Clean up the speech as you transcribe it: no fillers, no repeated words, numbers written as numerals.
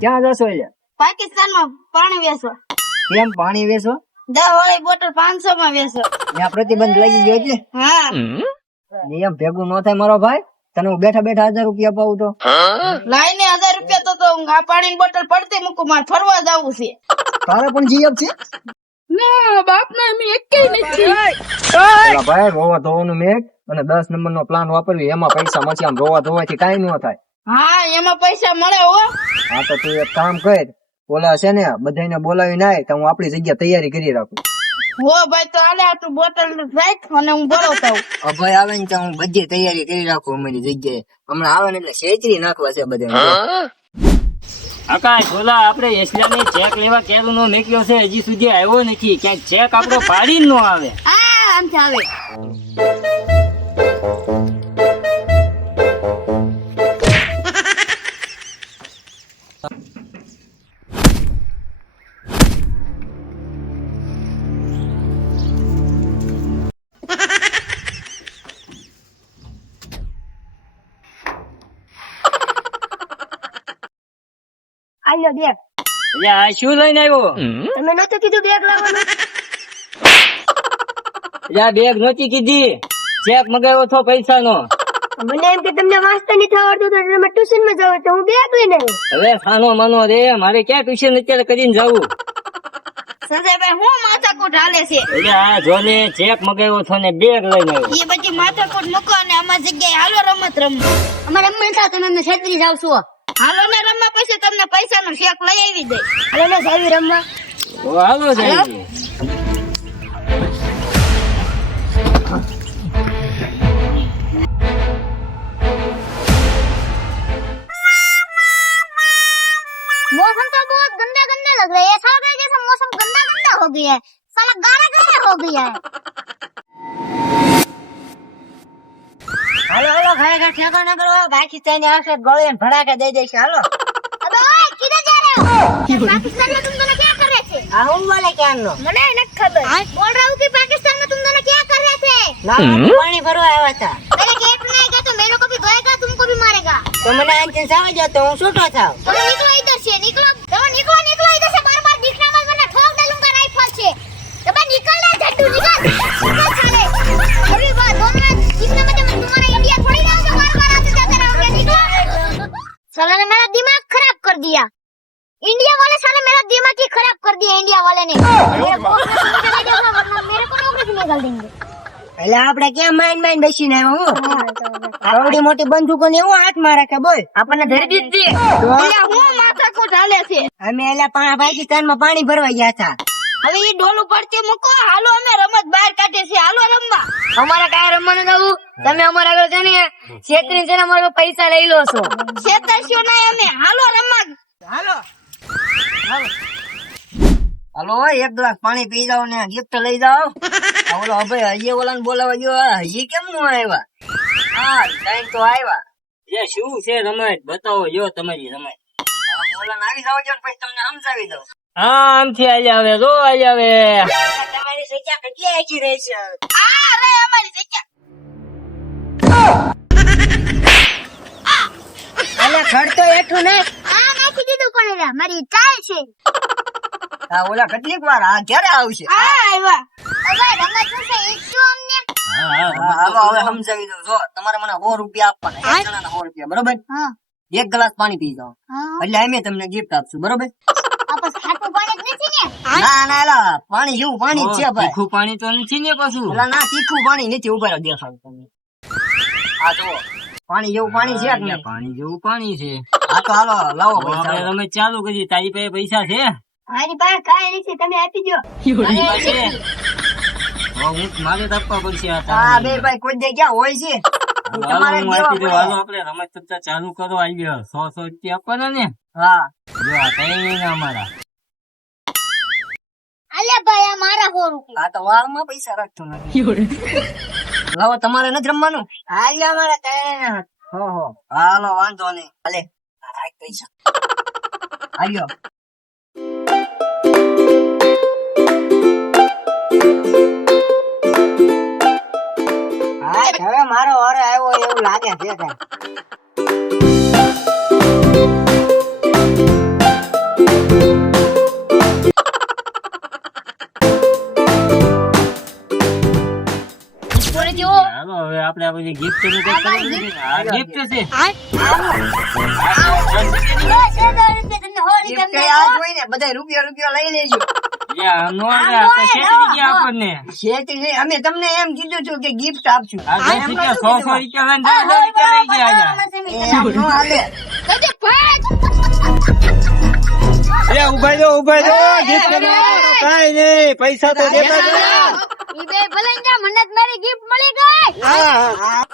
ક્યાં જશો એટલે? પાકિસ્તાનમાં પાણી વેચવા. કેમ પાણી વેચો? 10 વાળી બોટલ 500 માં વેચો. ત્યાં પ્રતિબંધ લાગી ગયો એટલે હા નિયમ ભેગું ન થાય મારો ભાઈ. તને હું બેઠા બેઠા 1000 રૂપિયા પાઉં તો લાઈને 1000 રૂપિયા તો હું આ પાણીની બોટલ પડતી મૂકું, મારે ફરવા જવું છે. તારે પણ જીએફ છે? ના બાપ ના મેં એકેય નથી. પેલા ભાઈ રોવા ધોવાનું મેઘ અને 10 નંબરનો પ્લાન વાપરવી, એમાં પૈસા મળશે. આમ રોવા ધોવાથી કાઈ ન થાય. હા એમાં પૈસા મળે હો. હા તો તું એક કામ કર, ઓલા છે ને બધાને બોલાવીને આય તો હું આપણી જગ્યા તૈયારી કરી રાખું. હો ભાઈ તો આલે તું બોટલ રાખ અને હું ભરવતા હું. અભય આવે ને તો હું બધી તૈયારી કરી રાખું અમારી જગ્યાએ. હમણાં આવે ને એટલે છેતરી નાખવા છે બધા. આકાશ બોલા, આપણે એશિયાની ચેક લેવા કેરું નો નીકળ્યો છે, હજી સુધી આવ્યો નથી. ક્યાંક ચેક આપણો પાડી નો આવે. હા આમ ચાલે. આલ્યો બેગ. એટલે આ શું લઈને આવ્યો? તમે નતું કીધું બેગ લાવવાનું? એટલે આ બેગ નહોતી કીધી, ચેક મગાવ્યો છો પૈસા નો. મને એમ કે તમને વાંચતા નથી આવડતું તો તમે ટ્યુશન માં જાવ તો હું બેગ લઈને આવ્યો. હવે ખાનો માનો રે, મારે ક્યાં ટ્યુશન અત્યારે કરીને જવું? સંજયભાઈ હું માથાકૂટ હાલે છે. એટલે આ જો ને ચેક મગાવ્યો છો ને બેગ લઈને આવ્યો. એ બધી માથાકૂટ મૂકો અને અમારી જગ્યાએ હાલો રમત રમો. અમારે રમવા થાય તમે અમને છેતરી જાવ છો. હાલો ને રમવા પછી તમને પૈસાનો શેક લઈ આવી દે. હાલો ને સાવી રમવા. તો હાલો જાય. मौसम तो बहुत गंदा गंदा लग रहा है, ऐसा लग रहा है जैसे मौसम गंदा गंदा हो गया है, साला गाढ़ा गाढ़ा हो गया है. હાલો હાલો ખાયગા ઠેકો ન કરો, પાકિસ્તાન આવશે ગોળીને ભડાકે દઈ દેશે. હાલો अबे ओए किधर जा रहे हो? पाकिस्तान में तुम दोनों क्या कर रहे थे? આ હું વાલે ક્યાંનો મને નથી ખબર. बोल रहा हूँ कि पाकिस्तान में तुम दोनों क्या कर रहे थे? પાણી ભરવા આવ્યા હતા. मेरे गेट में आएगा तो मेरे को भी धोएगा, तुमको भी मारेगा. તો મને આંચે સાવ જતો હું છૂટો થાવ. तो निकलो इधर से, निकलो. तो निकलो निकलो इधर से, बार बार दिखना मत वरना ठोक डालूंगा राइफल से. तो बस निकल ना झट्टू, निकल निकल साले. अरे वाह दोनों में दिखने में तो तुम्हारा इंडिया थोड़ी ना होगा, बार बार आते जाते रहोगे. निकलो. साला ने मेरा दिमाग खराब कर दिया. इंडिया वाले साले मेरा दिमाग ही खराब कर दिया इंडिया वाले ने. मेरे को नौकरी से निकाल देंगे. એટલે આપણે ક્યાં માઈન માઈન બેસીને આવ્યો હું? આવડી મોટી બંદૂકો ને એવું હાથમાં રાખે બોલ. આપણને ધરી દીધી. એટલે હું માથાકૂટ હાલે છે. અમે એલા પાકિસ્તાનમાં પાણી ભરવા ગયા હતા. હવે એ ડોલું પડતી મૂકો, હાલો અમે રમત બહાર કાઢે છે, હાલો રમવા. અમારે કાંઈ રમવાનું નવું. તમે અમારા આગળ છે ને છેતરી છે ને અમારા પૈસા લઈ લો છો. છેતરશો નહીં અમે, હાલો રમવા. હાલો હાલો એક ગ્લાસ પાણી પી જાવ ને ગિફ્ટ લઈ જાવ. ઓલો અભય હજી ઓલાને બોલાવા ગયો, હજી કેમ નો આવ્યા? હા ટાઈમ તો આવ્યા. એ શું છે રમત? બતાવો જો તમારી રમત. ઓલાને આવી જાવ છો ને પછી તમને સમજાવી દઉં. હા આમથી આવી આવે, રો આવી આવે. તમારી સંખ્યા કેટલી આખી રહી છે? આ રે અમારી જગ્યા. અલે ઘડ તો એટલું ને. આ નાખી દીધું પણ રે, મારી ચાલ છે. હા ઓલા કેટલીક વાર આ ક્યારે આવશે? આ આવ્યા. હવે રમત શું છે ઈચ્છો અમને. હાલો હવે સમજાવી દઉં. જો તમારે મને 100 રૂપિયા આપવાના, એક જણાના 100 રૂપિયા, બરોબર? હા એક ગ્લાસ પાણી પી જાઓ હા. એટલે અમે તમને ગિફ્ટ આપશું, બરોબર? આપસ ખાટું પાણી જ નથી ને? ના ના એલા પાણી જેવું પાણી જ છે ભાઈ. તીખું પાણી તો નથી ને પાછું? એલા ના તીખું પાણી નથી. ઉભા રહો દેખાડું તમને. આ જો પાણી જેવું પાણી છે કે નહીં? પાણી જેવું પાણી છે. હા તો હાલો લાવો તો આપણે પૈસા. રમત ચાલુ કરી. તારી પાસે પૈસા છે? મારી પાસે કાંઈ નથી, તમે આપી દો. તારી પાસે? મારે તો આપવા પડશે. હા બે ભાઈ કોઈ જગ્યા ક્યાં હોય છે? તમારે જ દેવા પડે. આપણે રમત ચર્ચા ચાલુ કરો. આવી ગયો 100 રૂપિયા આપવાના ને. હા જો આ કઈ ના અમારા. અલ્યા ભાઈ આ મારા 100 રૂપિયા. હા તો વાળમાં પૈસા રાખતો નથી. લાવો તમારે નથી રમવાનું? હાલ અમારે કઈ હો હાલો વાંધો નહીં. હાલે રાખ પૈસા. આવ્યો હા હવે મારો વારો આવ્યો એવું લાગે છે. હાલો હવે આપણે આ બધી gift નું કંઈક કરવું છે. આ gift છે. બસ, 1000 રૂપિયા તમને 100 gift રૂપિયા કઈ આ જ હોય ને, બધાય રૂપિયો લઈ લેજો. યા, નો આવે, આ તો છેતરી ગયા આપણને. શેતી નહીં, અમે તમને એમ કીધું હતું કે gift આપશું. આ 10 રૂપિયા, 100 રૂપિયા લઈને 10 રૂપિયા લઈ ગયા આજા. એ આમ નો હાલે. કદે ભાઈ એ ઉભા રહ્યો, gift નું કાંઈ નહીં, પૈસા તો દેતા જ. ઈ બે ભલે જા, મને જ મારી ગિફ્ટ મળી ગઈ. હા.